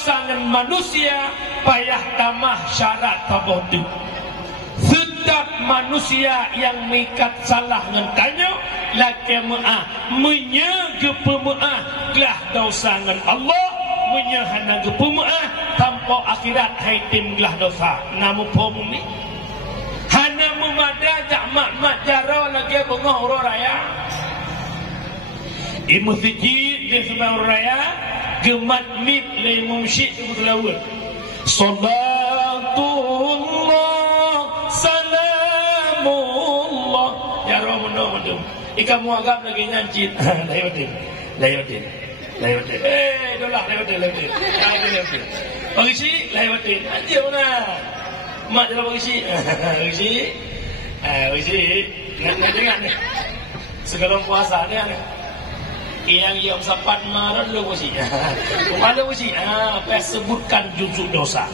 dosangan manusia payah tamah syarat tabah tu. Setiap manusia yang mengikat salah dengan tanya laki maaf menyaga pemaaf gelah dosangan Allah menyahana ke pemaaf tanpa akhirat haitim gelah dosa. Namun pemumi hana memadajak mak-mak jara lagi bengah orang raya. Ibu sijid di sebelah raya gemat mip le mumsyid ke lawan. Salatullah salamullah jara mendo ikan muagam lagi nyancit layotin dolah layotin pengisi layotin aja mana mak dalam pengisi nak dengar ni segala puasa ni yang sempat marah lu pengisi mana pengisi apa sebutkan juzuk dosa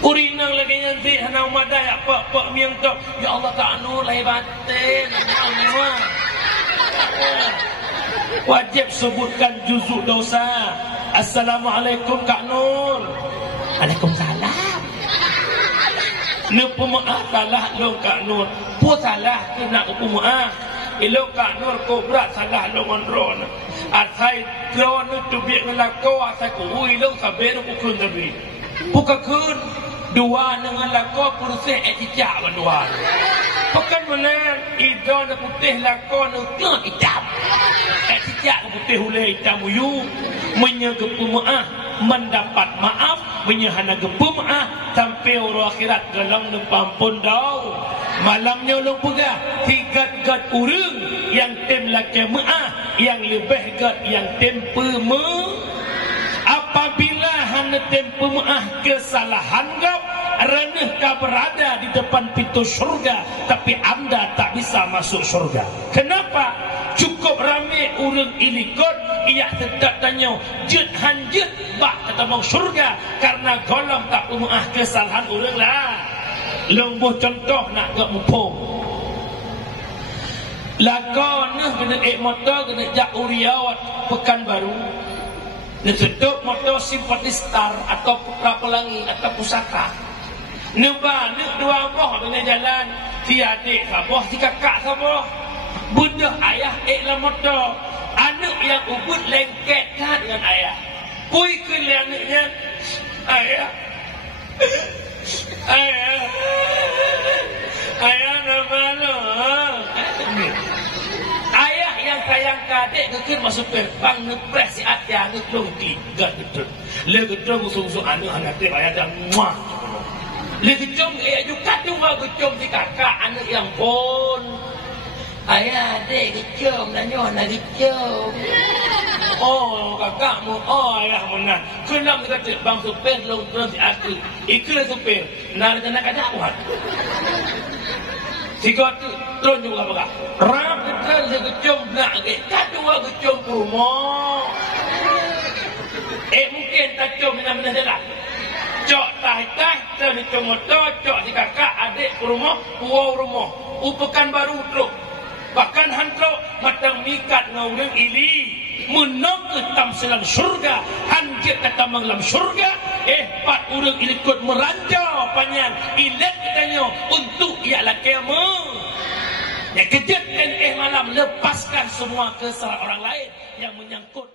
urinang lagi nanti hana umadah ya pak miang tok ya Allah tak anu lahir batin wajib sebutkan juzuk dosa. Assalamualaikum Kak Nur. Waalaikumsalam. Ni pemaaf salah lo Kak Nur. Pu salah tu nak pemaaf. Ilo Kak Nur ko berat salah lo ngonron. Atai drone tu biak ngelako atai ko ilo saber ko kun tabi. Buka kun dua dengan lako purusih etika berdua. Pekan mana idon putih lako nutut hitam. Etika putih hulai hitam uyu menyaga pemaaf mendapat maaf menyahana pemaaf sampai orang akhirat dalam nempampun dau. Malamnya ulung pegah tiga urang yang tem laki maaf yang lebih gat yang tem apabila hana tem pemaaf kesalahan kau ranah kau berada di depan pintu surga tapi anda tak bisa masuk surga. Kenapa? Cukup ramai urang ilikot ia tetap tanya jet hanjet bak kata mau surga karena golong tak pemaaf kesalahan urang lah. Lembuh contoh nak gak mumpung lakon kena motor kena jak uriawat Pekanbaru ni seduk motor simpati star atau Putra Pelangi atau Pusaka nubah ni dua boh dengan jalan si adik saboh si kakak saboh bunda ayah lah motor anak yang ubud lengket kan dengan ayah kui ke anaknya ayah ayah nama lo ayah yang sayang kadek kekir masuk perbang ngepres si atia ngedong tiga gedong le gedong usung-usung anak tip ayah dah muah le gedong juga cuma gedong si kakak anak yang pun ayah adik gedong dan nyonya gedong oh kakakmu oh ayah mana kenapa kita terbang supir long terus si aku ikhlas supir nak kena kadawan tiga tu turun juga apa ram terus kecom nak ke kedua kecom rumah mungkin tak com mana dah cok tai terus kecom motor cok si kakak adik rumah puau rumah Pekanbaru terus bahkan hantro matang mikat ngawang ili menang ke tam selang surga hanjit kata menglam surga pat urang ikut meranjau panjang ilet katanya untuk ialah kema ya kejut dan malam lepaskan semua kesalahan orang lain yang menyangkut